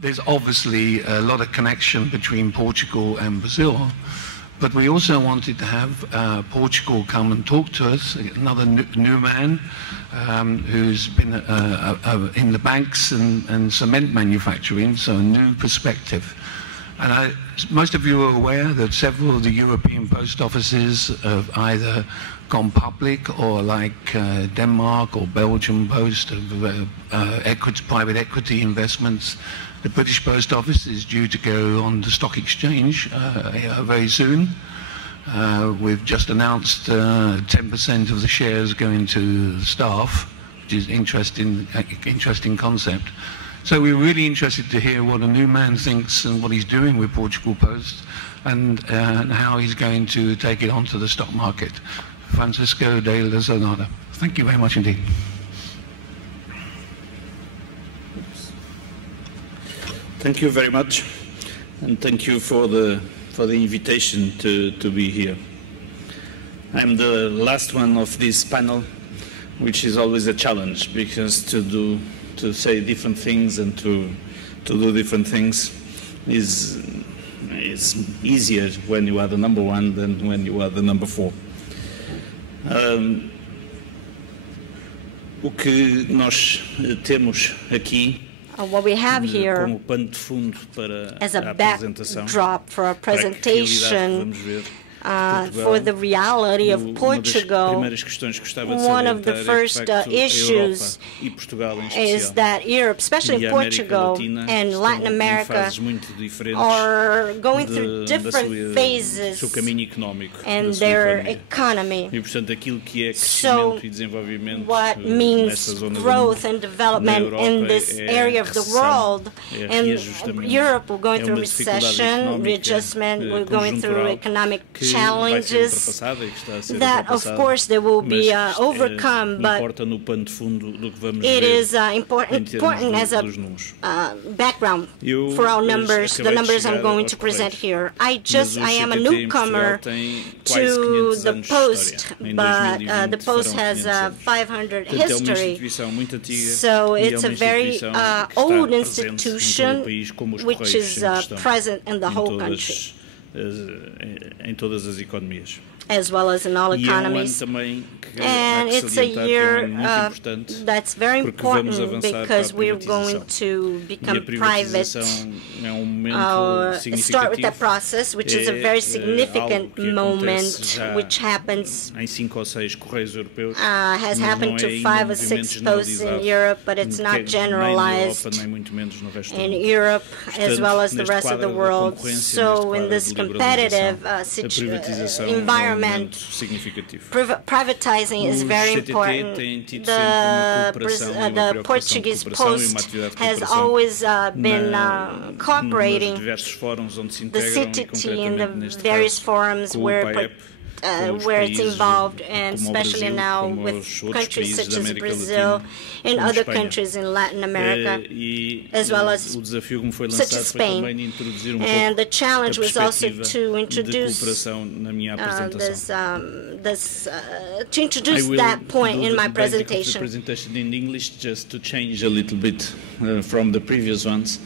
there's obviously a lot of connection between Portugal and Brazil, but we also wanted to have Portugal come and talk to us, another new man who's been in the banks and cement manufacturing, so a new perspective. And most of you are aware that several of the European post offices have either gone public, or like Denmark or Belgium Post of private equity investments. The British Post Office is due to go on the stock exchange very soon. We've just announced 10% of the shares going to the staff, which is interesting concept. So we're really interested to hear what a new man thinks and what he's doing with Portugal Post, and how he's going to take it onto the stock market. Francisco de Lacerda. Thank you very much indeed. Thank you very much, and thank you for the invitation to be here. I'm the last one of this panel, which is always a challenge, because to say different things and to do different things is easier when you are the number one than when you are the number four. O que nós temos aqui what we have here como pano de fundo para as a a apresentação, backdrop for a presentation for the reality of Portugal. One of the first issues is that Europe, especially Portugal and Latin America, are going through different phases in their economy. So what means growth and development in this area of the world? And Europe, we're going through recession, readjustment, we're going through economic challenges that, of course, they will be overcome, but it is important as a background for our numbers, the numbers I'm going to present here. I am a newcomer to the Post, but the Post has a 500 history, so it's a very old institution which is present in the whole country, em todas as economias. As well as in all economies. And it's a year that's very important because we're going to become private, start with that process, which is a very significant moment, which happens, has happened to 5 or 6 posts in Europe, but it's not generalized in Europe as well as the rest of the world. So in this competitive environment, privatizing is very important. The Portuguese Post has always been cooperating the city in the various forums where it's involved, and especially now with countries such as Brazil and other countries in Latin America, as well as such as Spain. And the challenge was also to introduce that point in my presentation. Presentation in English, just to change a little bit from the previous ones,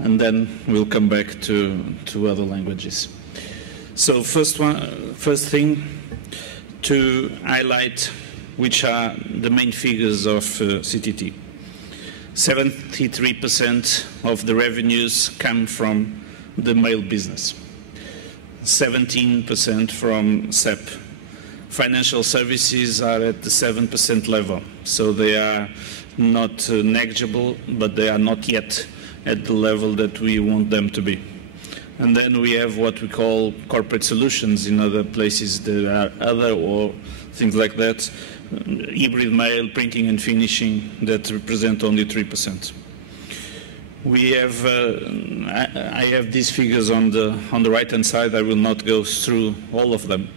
and then we'll come back to other languages. So first thing to highlight, which are the main figures of CTT. 73% of the revenues come from the mail business, 17% from SEP. Financial services are at the 7% level, so they are not negligible, but they are not yet at the level that we want them to be. And then we have what we call corporate solutions. In other places there are other or things like that. Hybrid mail, printing and finishing, that represent only 3%. We have, I have these figures on the right-hand side. I will not go through all of them,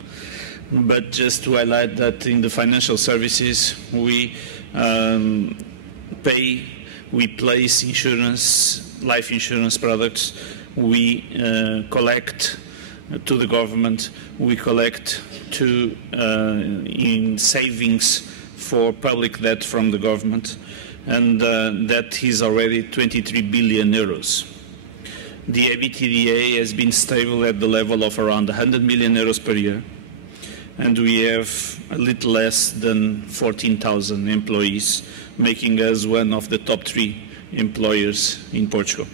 but just to highlight that in the financial services, we we place insurance, life insurance products. We collect to the government, we collect in savings for public debt from the government, and that is already 23 billion euros. The EBITDA has been stable at the level of around 100 million euros per year, and we have a little less than 14,000 employees, making us one of the top 3 employers in Portugal.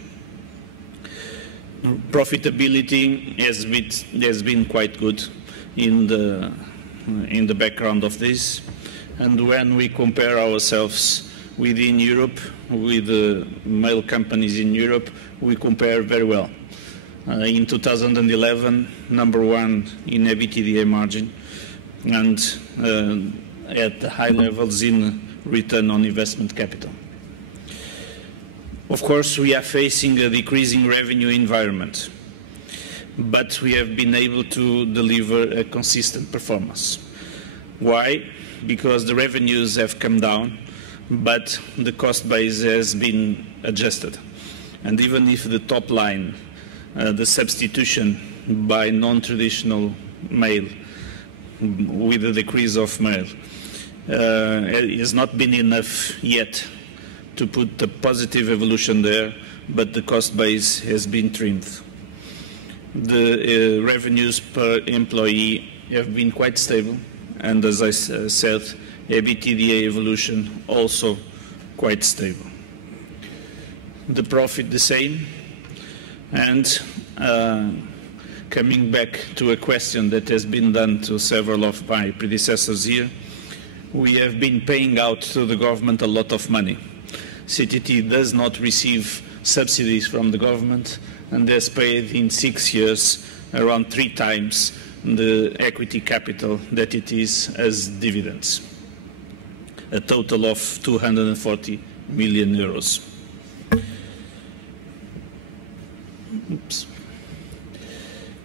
Profitability has been quite good in the background of this, and when we compare ourselves within Europe, with the mail companies in Europe, we compare very well. In 2011, #1 in EBITDA margin, and at high levels in return on investment capital. Of course, we are facing a decreasing revenue environment, but we have been able to deliver a consistent performance. Why? Because the revenues have come down, but the cost base has been adjusted. And even if the top line, the substitution by non-traditional mail with the decrease of mail, has not been enough yet to put the positive evolution there, but the cost base has been trimmed. The revenues per employee have been quite stable, and as I said, EBITDA evolution also quite stable. The profit the same, and coming back to a question that has been done to several of my predecessors here, we have been paying out to the government a lot of money. CTT does not receive subsidies from the government, and has paid in 6 years around 3 times the equity capital that it is as dividends, a total of 240 million euros. Oops.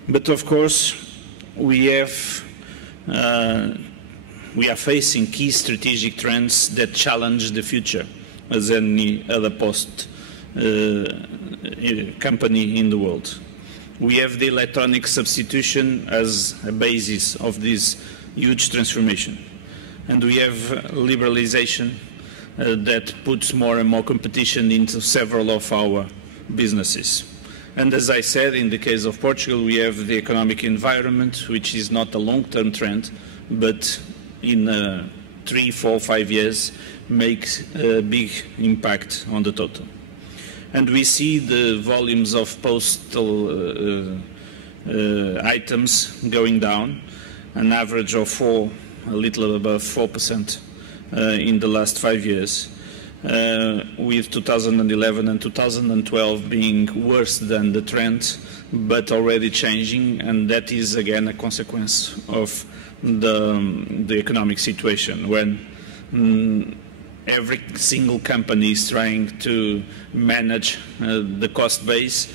But of course, we are facing key strategic trends that challenge the future, as any other post company in the world. We have the electronic substitution as a basis of this huge transformation. And we have liberalization that puts more and more competition into several of our businesses. And as I said, in the case of Portugal, we have the economic environment, which is not a long-term trend, but in 3, 4, 5 years, makes a big impact on the total. And we see the volumes of postal items going down, an average of a little above 4% in the last 5 years, with 2011 and 2012 being worse than the trend, but already changing, and that is again a consequence of the economic situation, when every single company is trying to manage the cost base.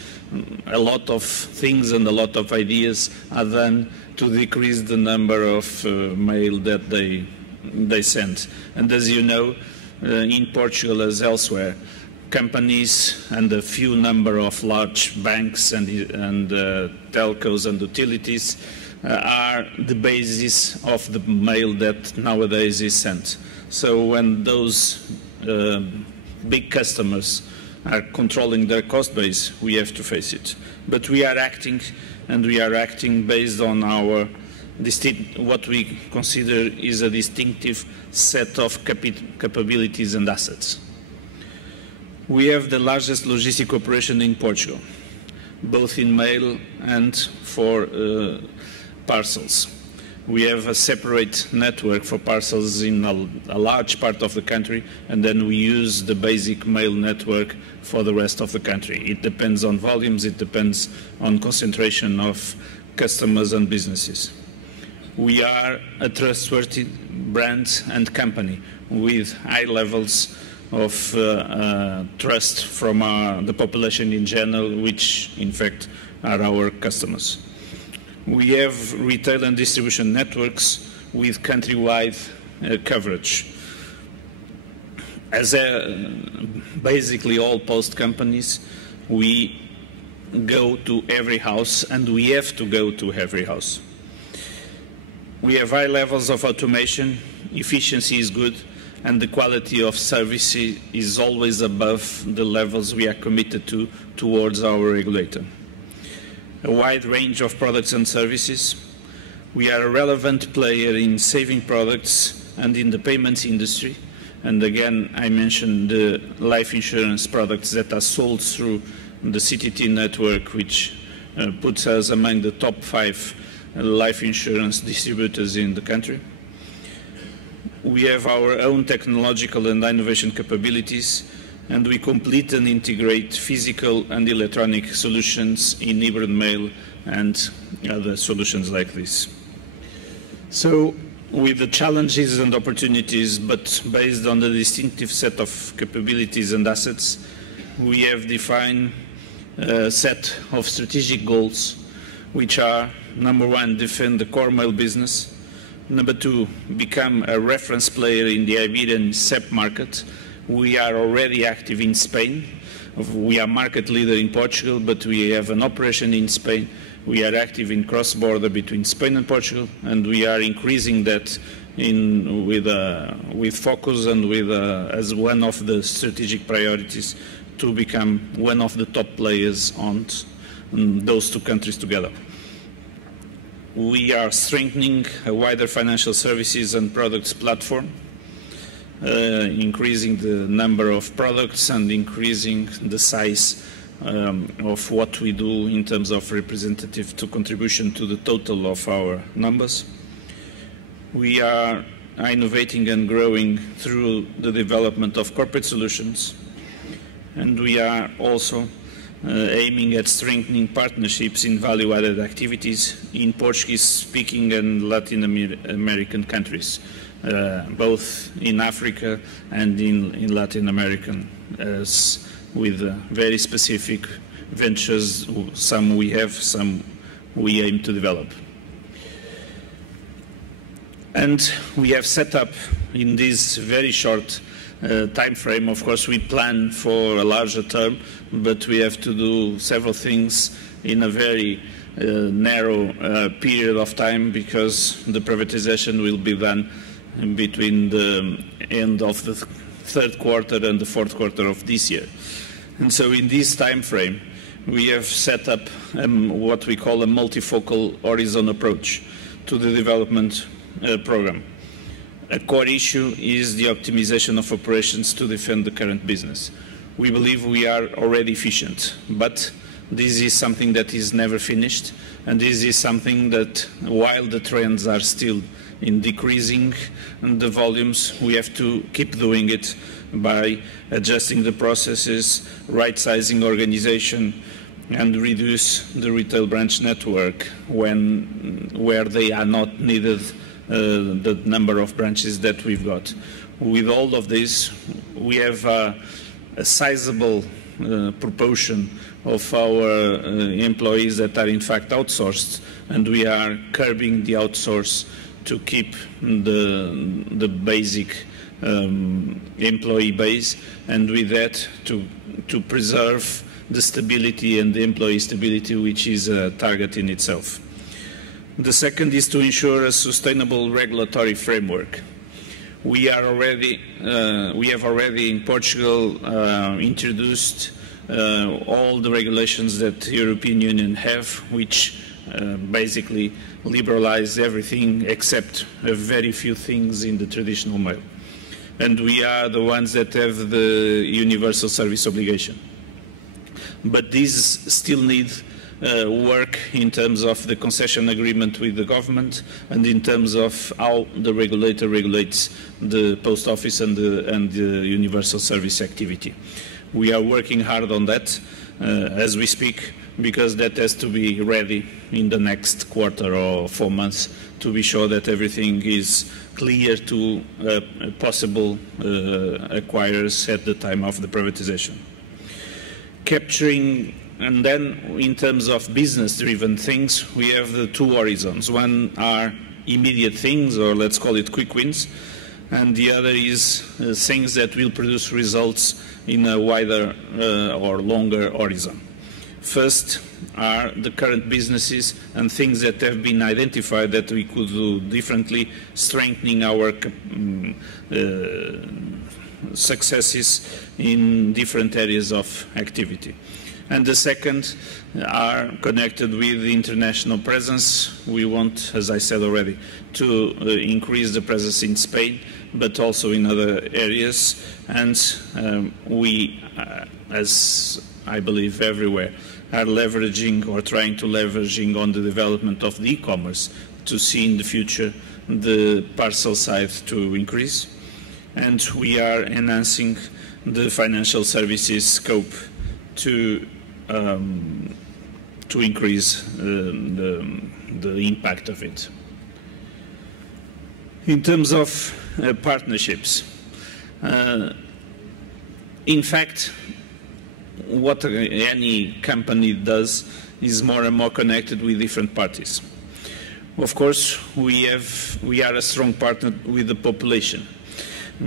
A lot of things and a lot of ideas are done to decrease the number of mail that they send. And as you know, in Portugal as elsewhere, companies and a few number of large banks and telcos and utilities are the basis of the mail that nowadays is sent. So when those big customers are controlling their cost base, we have to face it. But we are acting, and we are acting based on our what we consider is a distinctive set of capabilities and assets. We have the largest logistic operation in Portugal, both in mail and for parcels. We have a separate network for parcels in a large part of the country, and then we use the basic mail network for the rest of the country. It depends on volumes, it depends on concentration of customers and businesses. We are a trustworthy brand and company with high levels of trust from the population in general, which in fact are our customers. We have retail and distribution networks with countrywide coverage. As basically all post companies, we go to every house, and we have to go to every house. We have high levels of automation, efficiency is good, and the quality of service is always above the levels we are committed to towards our regulator. A wide range of products and services. We are a relevant player in saving products and in the payments industry. And again, I mentioned the life insurance products that are sold through the CTT network, which puts us among the top 5 life insurance distributors in the country. We have our own technological and innovation capabilities, and we complete and integrate physical and electronic solutions in hybrid mail and other solutions like this. So, with the challenges and opportunities, but based on the distinctive set of capabilities and assets, we have defined a set of strategic goals, which are, number 1, defend the core mail business. Number 2, become a reference player in the Iberian CEP market. We are already active in Spain. We are market leader in Portugal, but we have an operation in Spain. We are active in cross-border between Spain and Portugal, and we are increasing that with focus and as one of the strategic priorities to become one of the top players on those 2 countries together. We are strengthening a wider financial services and products platform, increasing the number of products and increasing the size of what we do in terms of representative to contribution to the total of our numbers. We are innovating and growing through the development of corporate solutions, and we are also aiming at strengthening partnerships in value-added activities in Portuguese-speaking and Latin American countries, both in Africa and in Latin American, with very specific ventures. Some we have, some we aim to develop. And we have set up in this very short time frame. Of course, we plan for a larger term, but we have to do several things in a very narrow period of time, because the privatization will be done between the end of the 3rd quarter and the 4th quarter of this year. And so in this time frame, we have set up what we call a multifocal horizon approach to the development program. A core issue is the optimization of operations to defend the current business. We believe we are already efficient, but this is something that is never finished, and this is something that, while the trends are still in decreasing the volumes, we have to keep doing it by adjusting the processes, right-sizing organization, and reduce the retail branch network where they are not needed, the number of branches that we've got. With all of this, we have a sizable proportion of our employees that are in fact outsourced, and we are curbing the outsource to keep the basic employee base, and with that to preserve the stability and the employee stability, which is a target in itself. The second is to ensure a sustainable regulatory framework. We have already in Portugal introduced all the regulations that the European Union have, which basically liberalize everything except a very few things in the traditional mail. And we are the ones that have the universal service obligation. But these still need work in terms of the concession agreement with the government and in terms of how the regulator regulates the post office and the universal service activity. We are working hard on that as we speak, because that has to be ready in the next quarter or 4 months to be sure that everything is clear to possible acquirers at the time of the privatization. Capturing, and then in terms of business-driven things, we have the 2 horizons. One are immediate things, or let's call it quick wins, and the other is things that will produce results in a wider or longer horizon. First are the current businesses and things that have been identified that we could do differently, strengthening our successes in different areas of activity. And the second are connected with the international presence. We want, as I said already, to increase the presence in Spain, but also in other areas. And we, as I believe everywhere, are leveraging or trying to leveraging on the development of the e-commerce to see in the future the parcel side to increase. And we are enhancing the financial services scope to increase the impact of it. In terms of partnerships, in fact, what any company does is more and more connected with different parties. Of course, we are a strong partner with the population,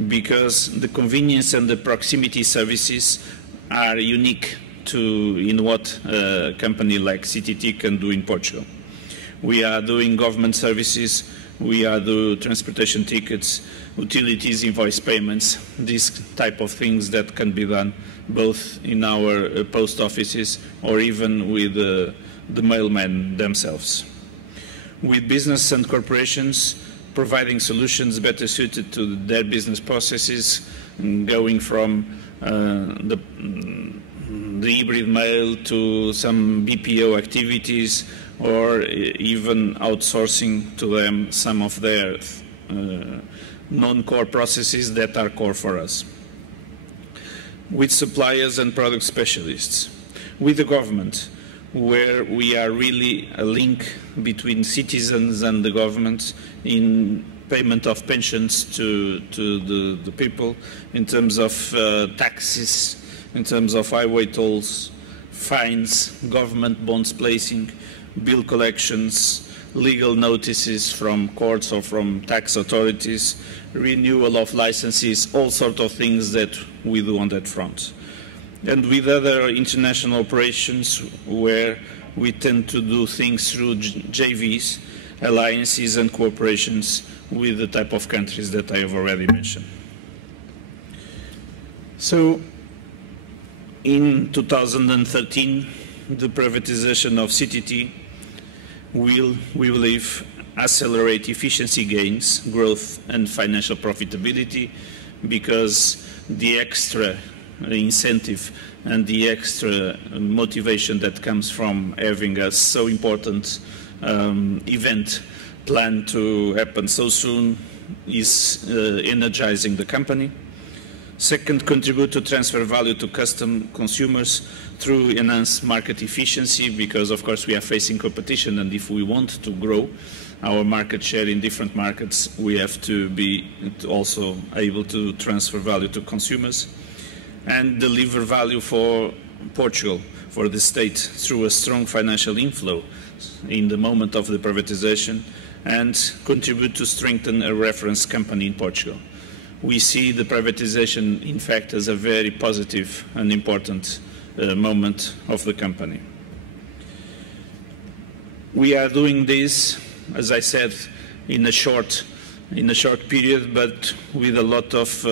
because the convenience and the proximity services are unique in what a company like CTT can do in Portugal. We are doing government services, we are doing transportation tickets, utilities, invoice payments, these type of things that can be done both in our post offices or even with the mailmen themselves. With business and corporations, providing solutions better suited to their business processes, going from the hybrid mail to some BPO activities, or even outsourcing to them some of their non-core processes that are core for us. With suppliers and product specialists, with the government, where we are really a link between citizens and the government in payment of pensions to the people, in terms of taxes, in terms of highway tolls, fines, government bonds placing, bill collections, legal notices from courts or from tax authorities, renewal of licenses, all sorts of things that we do on that front. And with other international operations where we tend to do things through JVs, alliances and cooperations with the type of countries that I have already mentioned. So in 2013, the privatization of CTT will, we believe, accelerate efficiency gains, growth and financial profitability, because the extra incentive and the extra motivation that comes from having a so important event planned to happen so soon is energizing the company. Second, contribute to transfer value to consumers through enhanced market efficiency, because of course we are facing competition, and if we want to grow our market share in different markets, we have to be also able to transfer value to consumers. And deliver value for Portugal, for the state, through a strong financial inflow in the moment of the privatization, and contribute to strengthen a reference company in Portugal. We see the privatization, in fact, as a very positive and important moment of the company. We are doing this, as I said, in a short period, but with a lot of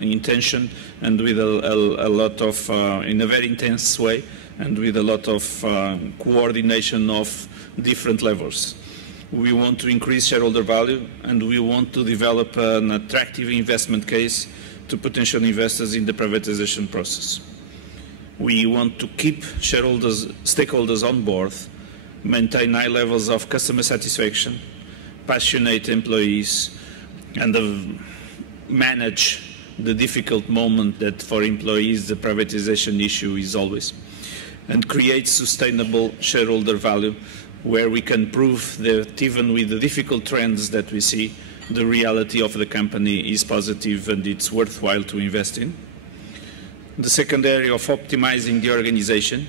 intention and with a lot of, in a very intense way, and with a lot of coordination of different levels. We want to increase shareholder value, and we want to develop an attractive investment case to potential investors in the privatization process. We want to keep stakeholders on board, maintain high levels of customer satisfaction, passionate employees, and manage the difficult moment that for employees the privatization issue is always, and create sustainable shareholder value, where we can prove that even with the difficult trends that we see, the reality of the company is positive and it's worthwhile to invest in. The second area of optimizing the organization,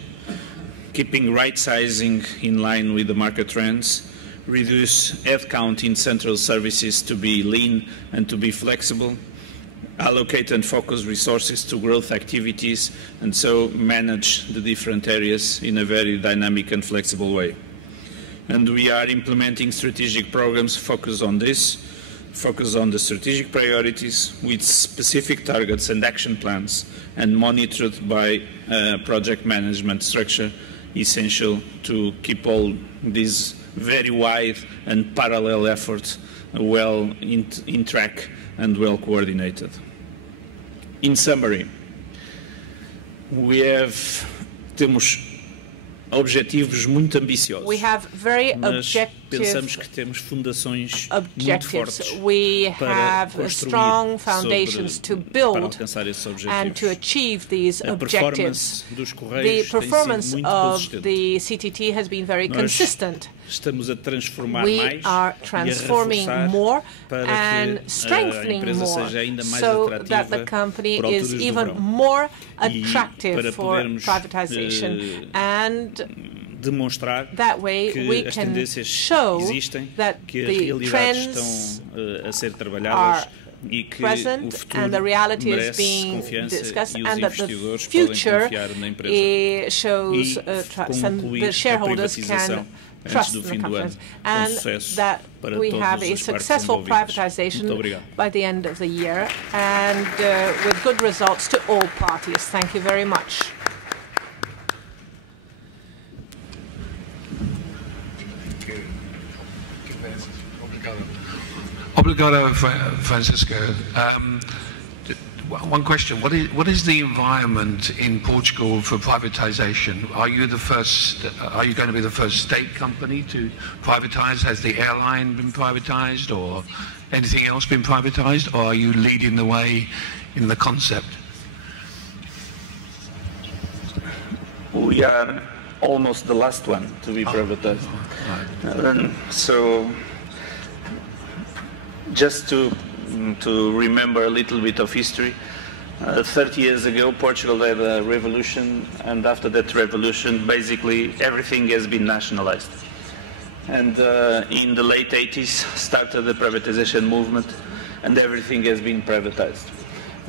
keeping right sizing in line with the market trends, reduce headcount in central services to be lean and to be flexible, allocate and focus resources to growth activities, and so manage the different areas in a very dynamic and flexible way. And we are implementing strategic programs focused on this, focus on the strategic priorities with specific targets and action plans, and monitored by project management structure, essential to keep all these very wide and parallel efforts well in track and well coordinated. In summary, temos objetivos muito ambiciosos. We have very pensamos que temos fundações muito fortes we para have strong foundations to build para alcançar esses objetivos. And to achieve these objectives. Dos Correios the performance tem sido muito of consistente. the CTT has been very consistent. Estamos a transformar we mais are transforming more and strengthening more so that the company is even more attractive for privatization and demonstrar that way que we as can tendências show existem, that que as the realidades trends estão a ser trabalhadas e que present o futuro and the reality is merece being confiança discussed e os and that the investidores podem future confiar na empresa. shows trust and the shareholders can trust in the company and that we have a successful privatization by the end of the year and with good results to all parties. Thank you very much. Obrigado, Francisco. One question: what is the environment in Portugal for privatization? Are you the first? Are you going to be the first state company to privatize? Has the airline been privatized, or anything else been privatized, or are you leading the way in the concept? We are almost the last one to be privatized. Right. So, just to remember a little bit of history, 30 years ago Portugal had a revolution, and after that revolution basically everything has been nationalized. And in the late 80s started the privatization movement, and everything has been privatized.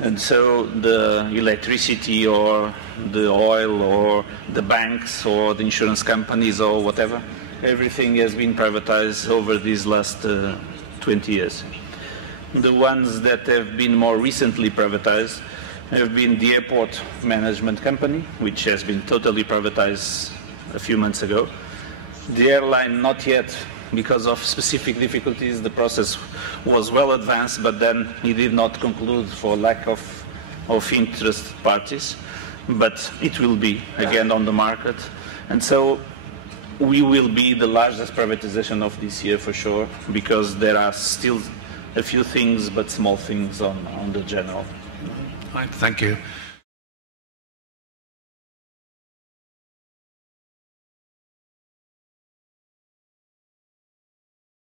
And so the electricity or the oil or the banks or the insurance companies or whatever, everything has been privatized over these last 20 years. The ones that have been more recently privatized have been the airport management company, which has been totally privatized a few months ago. The airline, not yet, because of specific difficulties. The process was well advanced, but then it did not conclude for lack of interested parties. But it will be again on the market. And so we will be the largest privatization of this year for sure, because there are still a few things, but small things on the general. Right, thank you.